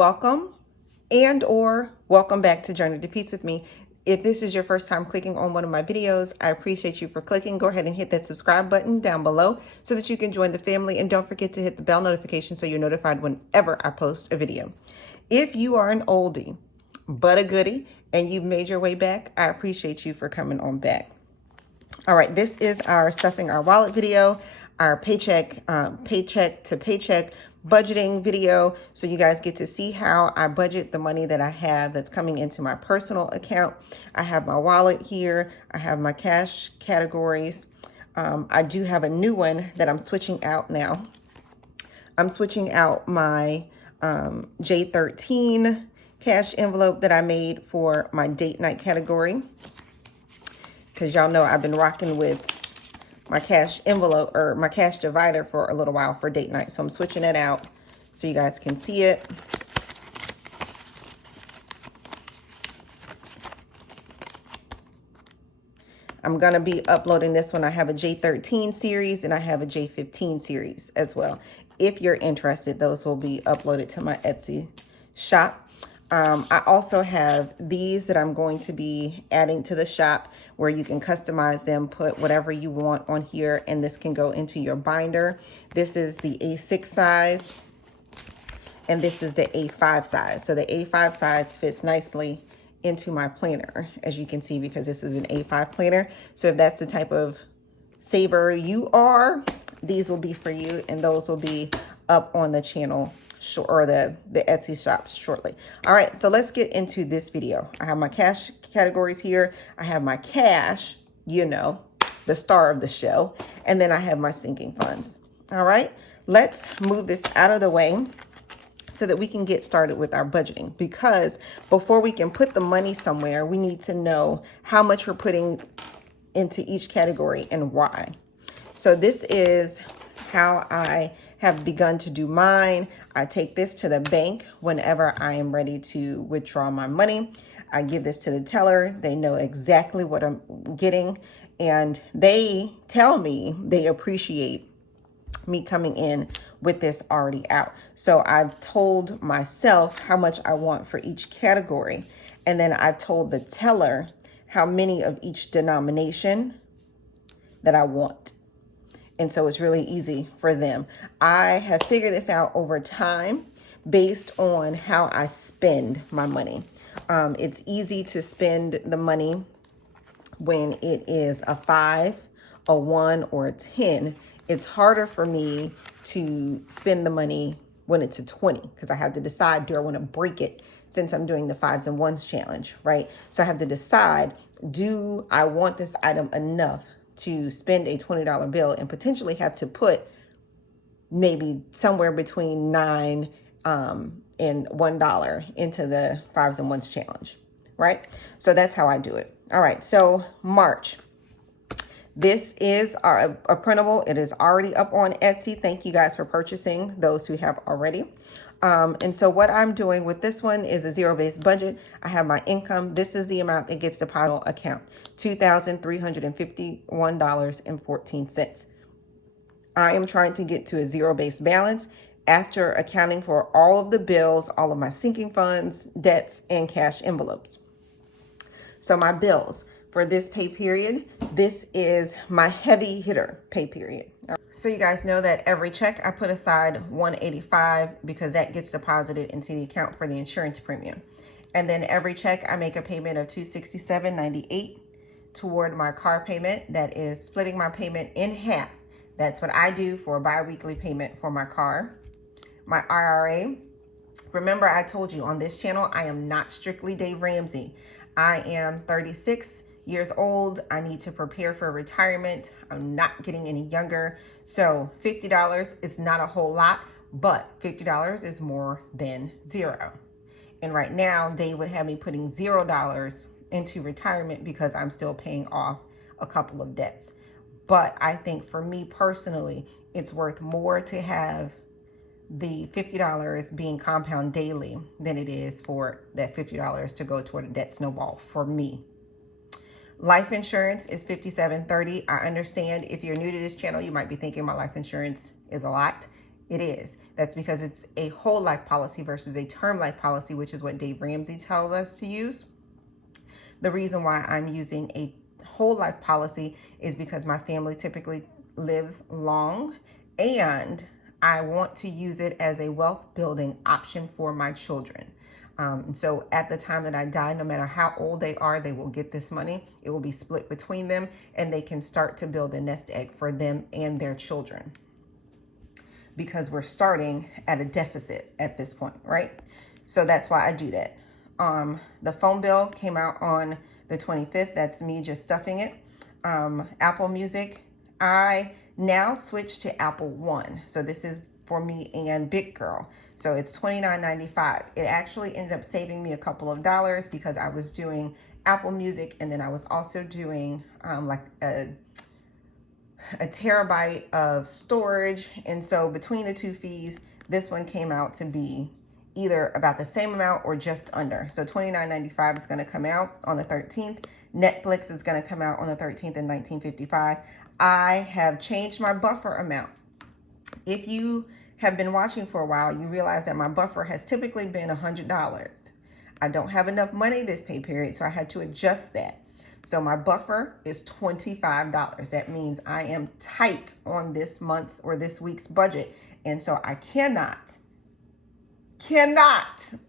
welcome or welcome back to Journey to Peace with me. If this is your first time clicking on one of my videos, I appreciate you for clicking. Go ahead and hit that subscribe button down below so that you can join the family, and don't forget to hit the bell notification so you're notified whenever I post a video. If you are an oldie but a goodie and you've made your way back, I appreciate you for coming on back. All right, this is our stuffing our wallet video, our paycheck to paycheck budgeting video. So you guys get to see how I budget the money that I have that's coming into my personal account. I have my wallet here. I have my cash categories. I do have a new one that I'm switching out now. I'm switching out my J13 cash envelope that I made for my date night category, because y'all know I've been rocking with my cash envelope or my cash divider for a little while for date night. So I'm switching it out so you guys can see it. I'm going to be uploading this one. I have a J13 series and I have a J15 series as well. If you're interested, those will be uploaded to my Etsy shop. I also have these that I'm going to be adding to the shop, where you can customize them, put whatever you want on here, and this can go into your binder. This is the A6 size, and this is the A5 size. So the A5 size fits nicely into my planner, as you can see, because this is an A5 planner. So if that's the type of saver you are, these will be for you, and those will be up on the channel or the Etsy shop shortly. All right, so let's get into this video. I have my cash categories here. I have my cash, you know, the star of the show, and then I have my sinking funds. All right, let's move this out of the way so that we can get started with our budgeting, because before we can put the money somewhere, we need to know how much we're putting into each category and why. So this is how I have begun to do mine. I take this to the bank whenever I am ready to withdraw my money. I give this to the teller. They know exactly what I'm getting, and they tell me they appreciate me coming in with this already out. So I've told myself how much I want for each category, and then I've told the teller how many of each denomination that I want. And so it's really easy for them. I have figured this out over time based on how I spend my money. It's easy to spend the money when it is a 5, a 1, or a 10. It's harder for me to spend the money when it's a 20, because I have to decide, do I want to break it, since I'm doing the 5s and 1s challenge, right? So I have to decide, do I want this item enough to spend a $20 bill and potentially have to put maybe somewhere between $9 and $1 into the 5s and 1s challenge, right? So that's how I do it. All right, so March. This is a printable. It is already up on Etsy. Thank you guys for purchasing, those who have already. And so what I'm doing with this one is a zero-based budget. I have my income. This is the amount that gets deposited account, $2,351.14. I am trying to get to a zero-based balance after accounting for all of the bills, all of my sinking funds, debts, and cash envelopes. So my bills for this pay period, this is my heavy hitter pay period. So you guys know that every check I put aside $185, because that gets deposited into the account for the insurance premium. And then every check I make a payment of $267.98 toward my car payment. That is splitting my payment in half. That's what I do for a bi-weekly payment for my car. My IRA. Remember, I told you on this channel, I am not strictly Dave Ramsey. I am 36 years old. I need to prepare for retirement. I'm not getting any younger. So $50 is not a whole lot, but $50 is more than zero. And right now, Dave would have me putting $0 into retirement because I'm still paying off a couple of debts. But I think for me personally, it's worth more to have the $50 being compound daily than it is for that $50 to go toward a debt snowball for me. Life insurance is $57.30. I understand if you're new to this channel, you might be thinking my life insurance is a lot. It is. That's because it's a whole life policy versus a term life policy, which is what Dave Ramsey tells us to use. The reason why I'm using a whole life policy is because my family typically lives long, and I want to use it as a wealth building option for my children. So at the time that I die, no matter how old they are, they will get this money. It will be split between them, and they can start to build a nest egg for them and their children, because we're starting at a deficit at this point, right? So that's why I do that. The phone bill came out on the 25th. That's me just stuffing it. Apple Music, I now switch to Apple One. So this is for me and Big Girl. So it's $29.95. It actually ended up saving me a couple of dollars because I was doing Apple Music, and then I was also doing like a terabyte of storage. And so between the two fees, this one came out to be either about the same amount or just under. So $29.95 is going to come out on the 13th. Netflix is going to come out on the 13th in $19.55. I have changed my buffer amount. If you have been watching for a while, you realize that my buffer has typically been $100. I don't have enough money this pay period, so I had to adjust that. So my buffer is $25. That means I am tight on this month's or this week's budget. And so I cannot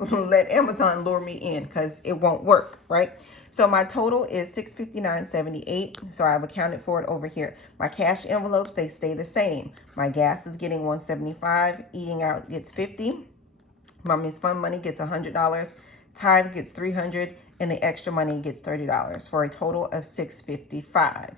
let Amazon lure me in, because it won't work, right? So my total is $659.78. So I've accounted for it over here. My cash envelopes, they stay the same. My gas is getting $175. Eating out gets $50. Mommy's fun money gets $100. Tithe gets $300. And the extra money gets $30 for a total of $655.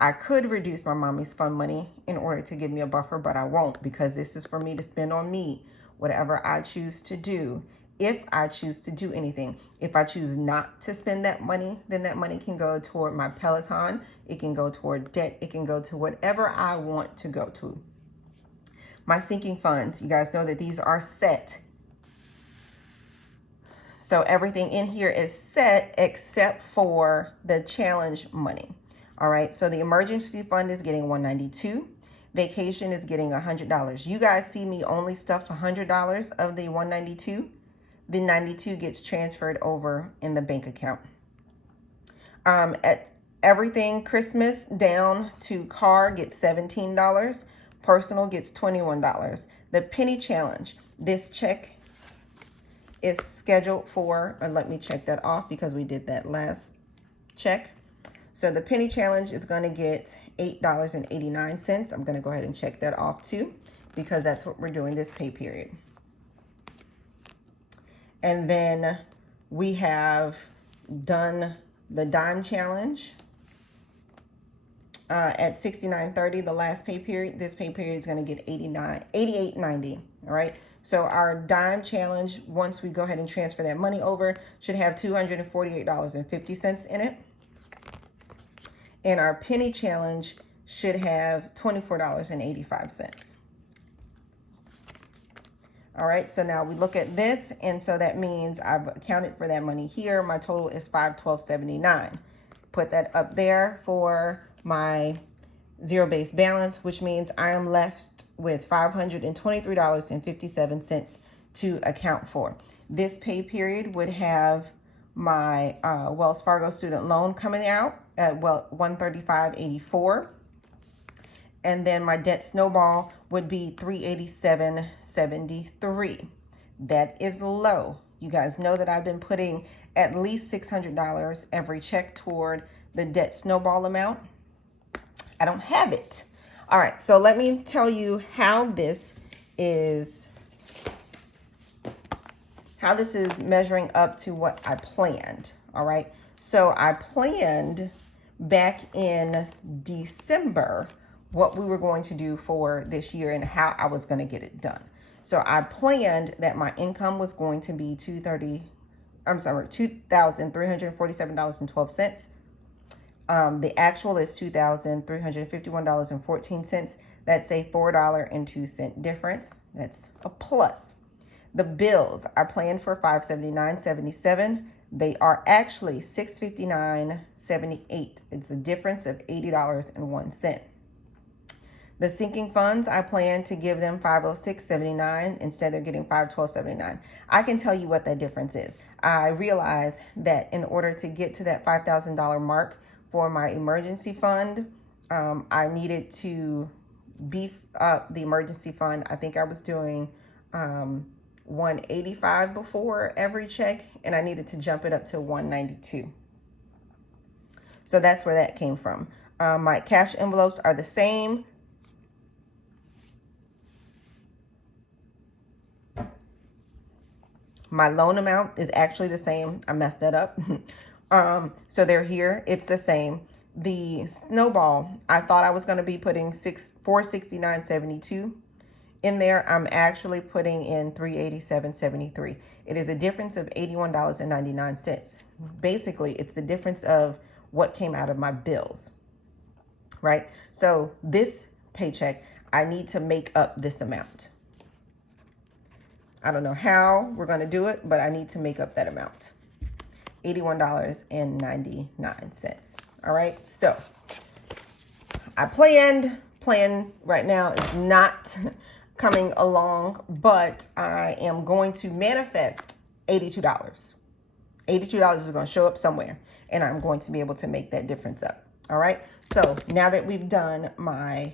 I could reduce my mommy's fun money in order to give me a buffer, but I won't, because this is for me to spend on me, whatever I choose to do. If I choose to do anything, if I choose not to spend that money, then that money can go toward my Peloton. It can go toward debt. It can go to whatever I want to go to. My sinking funds, you guys know that these are set. So everything in here is set except for the challenge money. All right. So the emergency fund is getting $192. Vacation is getting $100. You guys see me only stuff $100 of the $192. The $92 gets transferred over in the bank account. At everything Christmas down to car gets $17. Personal gets $21. The penny challenge, this check is scheduled for, let me check that off because we did that last check. So the penny challenge is going to get $8.89. I'm going to go ahead and check that off too, because that's what we're doing this pay period. And then we have done the dime challenge at $69.30, the last pay period. This pay period is going to get $88.90. All right. So our dime challenge, once we go ahead and transfer that money over, should have $248.50 in it. And our penny challenge should have $24.85. All right, so now we look at this, and so that means I've accounted for that money here. My total is $512.79. Put that up there for my zero-based balance, which means I am left with $523.57 to account for. This pay period would have my Wells Fargo student loan coming out at $135.84. And then my debt snowball would be $387.73. That is low. You guys know that I've been putting at least $600 every check toward the debt snowball amount. I don't have it. All right, so let me tell you how this is measuring up to what I planned. All right, so I planned back in December what we were going to do for this year and how I was going to get it done. So I planned that my income was going to be $2,347.12. The actual is $2,351.14. That's a $4.02 difference. That's a plus. The bills, I planned for $579.77. They are actually $659.78. It's a difference of $80.01. The sinking funds, I plan to give them $506.79. Instead, they're getting $512.79. I can tell you what that difference is. I realize that in order to get to that $5,000 mark for my emergency fund, I needed to beef up the emergency fund. I think I was doing 185 before every check, and I needed to jump it up to 192. So that's where that came from. My cash envelopes are the same. My loan amount is actually the same. I messed that up. So they're here. It's the same. The snowball, I thought I was going to be putting $469.72 in there. I'm actually putting in $387.73. It is a difference of $81.99. Basically, it's the difference of what came out of my bills, right? So this paycheck, I need to make up this amount. I don't know how we're going to do it, but I need to make up that amount. $81.99. All right. So I plan right now is not coming along, but I am going to manifest $82. $82 is going to show up somewhere, and I'm going to be able to make that difference up. All right. So now that we've done my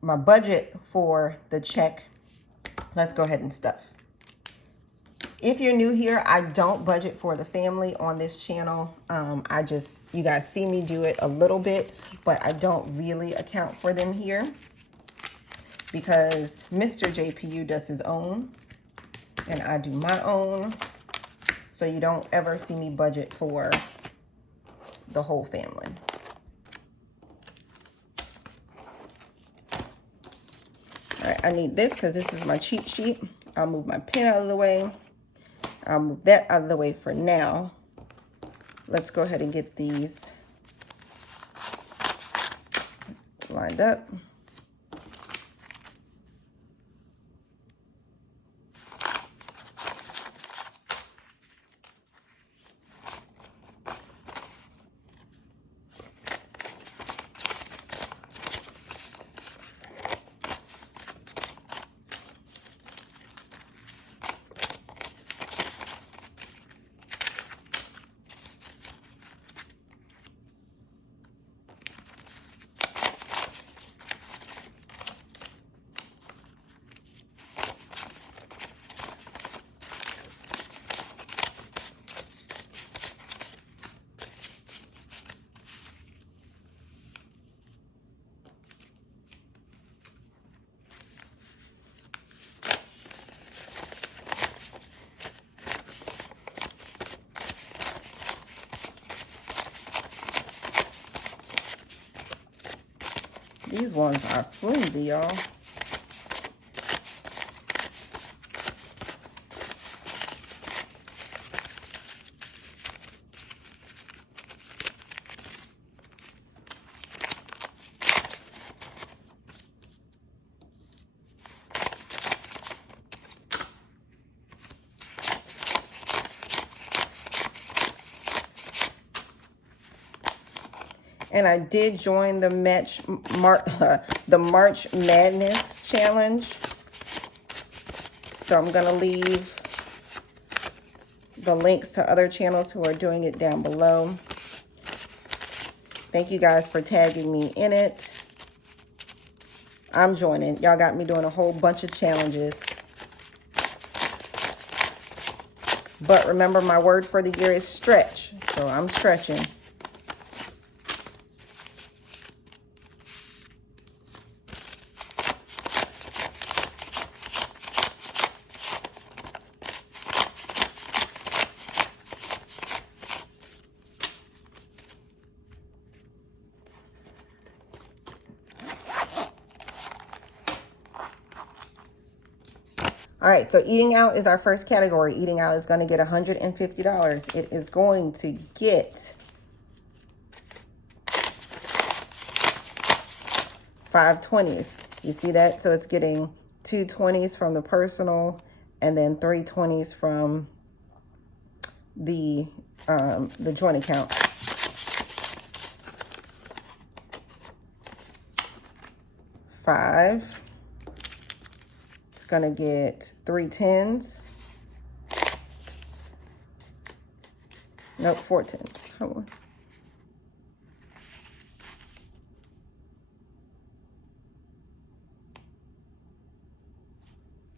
budget for the check, let's go ahead and stuff. If you're new here, I don't budget for the family on this channel. You guys see me do it a little bit, but I don't really account for them here because Mr. JPU does his own and I do my own. So you don't ever see me budget for the whole family. All right, I need this because this is my cheat sheet. I'll move my pen out of the way. I'll move that out of the way for now. Let's go ahead and get these lined up. These ones are flimsy, y'all. And I did join the March Madness Challenge. So I'm going to leave the links to other channels who are doing it down below. Thank you guys for tagging me in it. I'm joining. Y'all got me doing a whole bunch of challenges. But remember, my word for the year is stretch. So I'm stretching. All right, so eating out is our first category. Eating out is going to get $150. It is going to get 5 20s. You see that? So it's getting 2 20s from the personal and then 3 20s from the joint account. 5. It's going to get 3 10s. Nope, 4 10s. Hold on.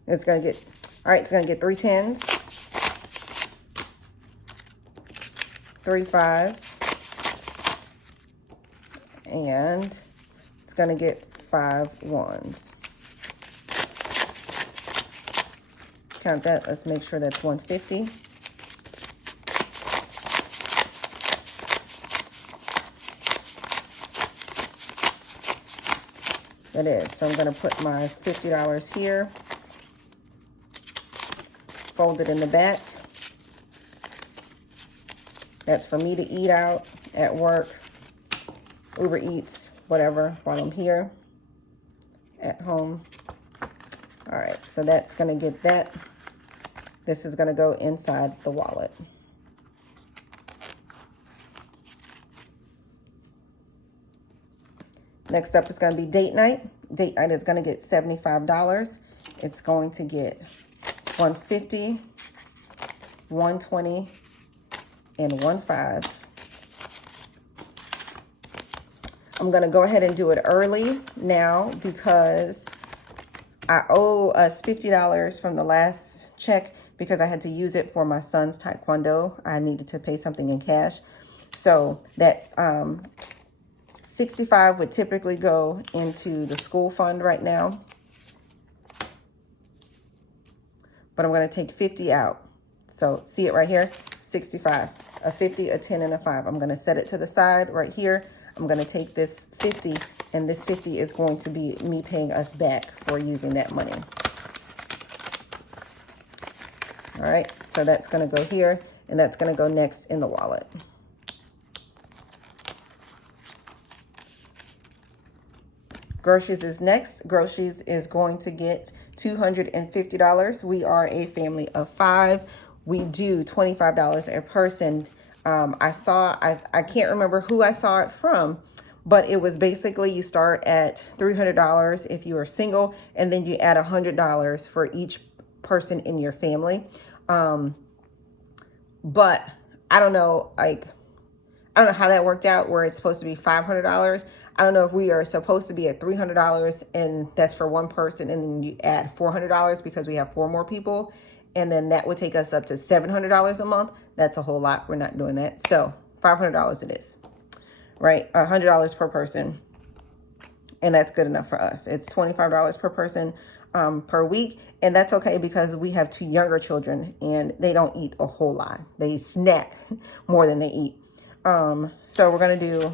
It's going to get, all right, it's going to get 3 10s, 3 5s, and it's going to get 5 1s. Count that. Let's make sure that's 150. That is. So I'm going to put my $50 here. Fold it in the back. That's for me to eat out at work, Uber Eats, whatever, while I'm here at home. All right, so that's going to get that. This is going to go inside the wallet. Next up is going to be date night. Date night is going to get $75. It's going to get 150, 120, and 15. I'm going to go ahead and do it early now because I owe us $50 from the last check because I had to use it for my son's taekwondo. I needed to pay something in cash. So that 65 would typically go into the school fund right now. But I'm going to take 50 out. So see it right here, 65, a 50, a 10, and a 5. I'm going to set it to the side right here. I'm going to take this 50, and this 50 is going to be me paying us back for using that money. All right, so that's going to go here, and that's going to go next in the wallet. Groceries is next. Groceries is going to get $250. We are a family of 5. We do $25 a person. I can't remember who I saw it from, but it was basically you start at $300 if you are single, and then you add $100 for each person in your family. But I don't know, I don't know how that worked out where it's supposed to be $500. I don't know if we are supposed to be at $300 and that's for one person, and then you add $400 because we have 4 more people, and then that would take us up to $700 a month. That's a whole lot. We're not doing that. So $500 it is, right? $100 per person, and that's good enough for us. It's $25 per person per week, and that's okay because we have 2 younger children and they don't eat a whole lot. They snack more than they eat. So we're going to do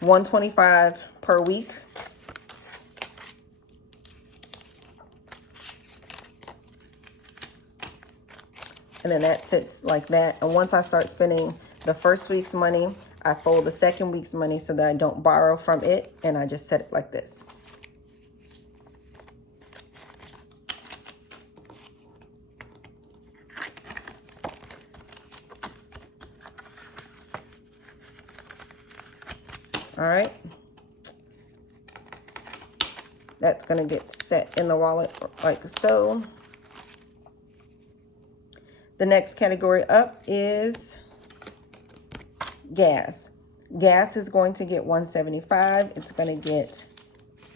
$125 per week. And then that sits like that. And once I start spending the first week's money, I fold the second week's money so that I don't borrow from it. And I just set it like this. All right. That's going to get set in the wallet like so. The next category up is gas. Gas is going to get $175. It's going to get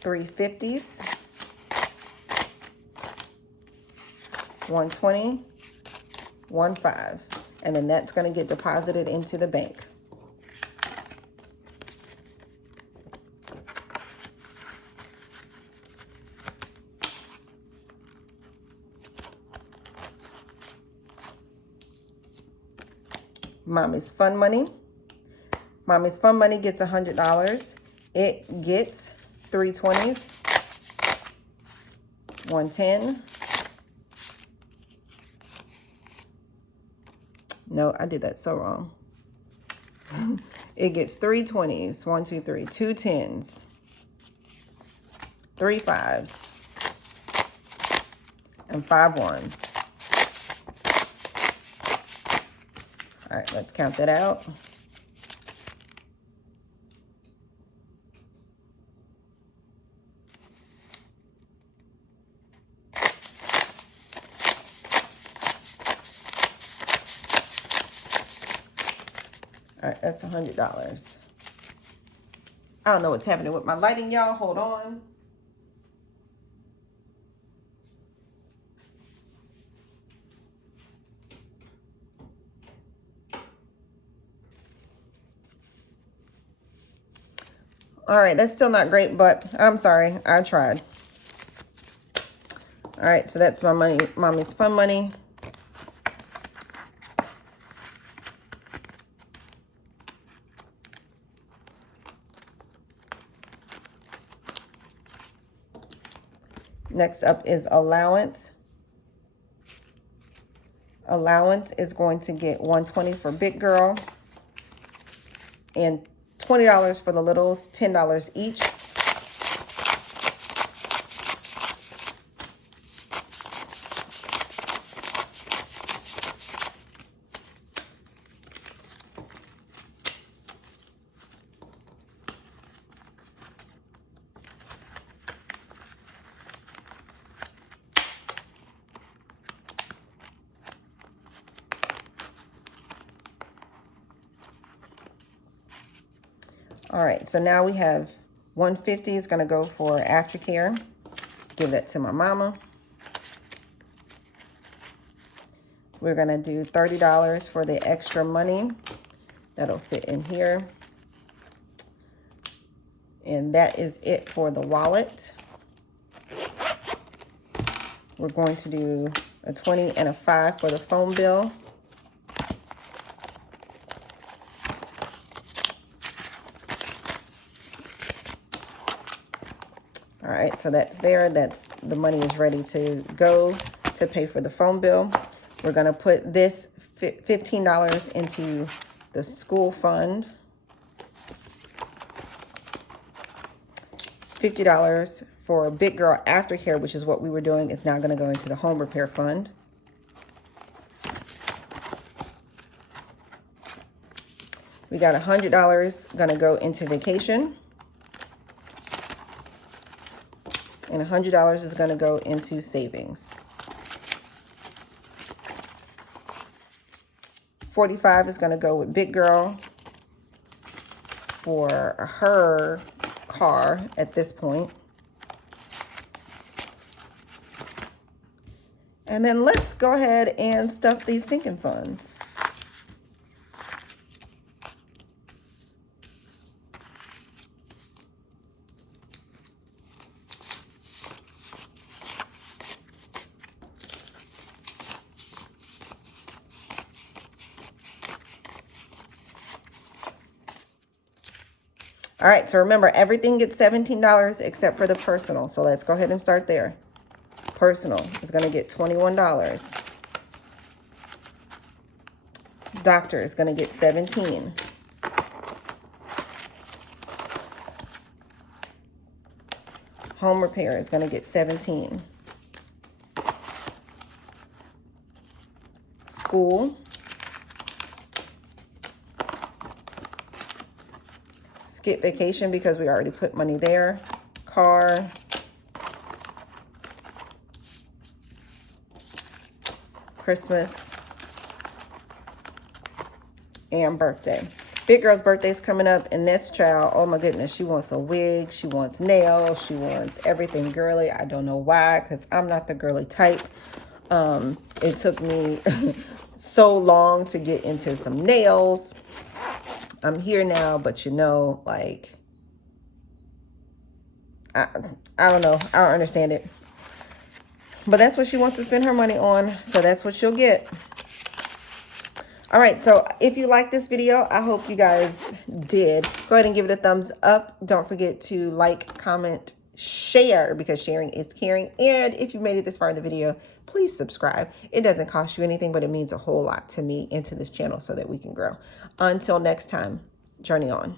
3 50s, 120, 15, and then that's going to get deposited into the bank. Mommy's Fun Money. Mommy's Fun Money gets $100. It gets 3 20s, 110. No, I did that so wrong. It gets 3 20s, 1, 2, 3, 2 10s, 3 5s, and 5 1s. All right, let's count that out. That's $100. I don't know what's happening with my lighting, y'all. Hold on. All right, that's still not great, but I'm sorry. I tried. All right, so that's my money, Mommy's Fun Money. Next up is allowance. Allowance is going to get $120 for big girl and $20 for the littles, $10 each. All right, so now we have $150 is going to go for aftercare. Give that to my mama. We're going to do $30 for the extra money. That'll sit in here. And that is it for the wallet. We're going to do a 20 and a 5 for the phone bill. All right, so that's there. That's the money is ready to go to pay for the phone bill. We're going to put this $15 into the school fund. $50 for big girl aftercare, which is what we were doing, is now going to go into the home repair fund. We got $100 going to go into vacation. And $100 is going to go into savings. $45 is going to go with big girl for her car at this point. And then let's go ahead and stuff these sinking funds. All right, so remember, everything gets $17 except for the personal. So let's go ahead and start there. Personal is going to get $21. Doctor is going to get $17. Home repair is going to get $17. School. Skip vacation because we already put money there. Car. Christmas. And birthday. Big girl's birthday is coming up, and this child, oh my goodness, she wants a wig, she wants nails, she wants everything girly. I don't know why, because I'm not the girly type. It took me so long to get into some nails. I'm here now, but you know, like, I don't know. I don't understand it. But that's what she wants to spend her money on, so that's what she'll get. All right, so if you like this video, I hope you guys did. Go ahead and give it a thumbs up. Don't forget to like, comment, share, because sharing is caring. And if you made it this far in the video, please subscribe. It doesn't cost you anything, but it means a whole lot to me and to this channel so that we can grow. Until next time, journey on.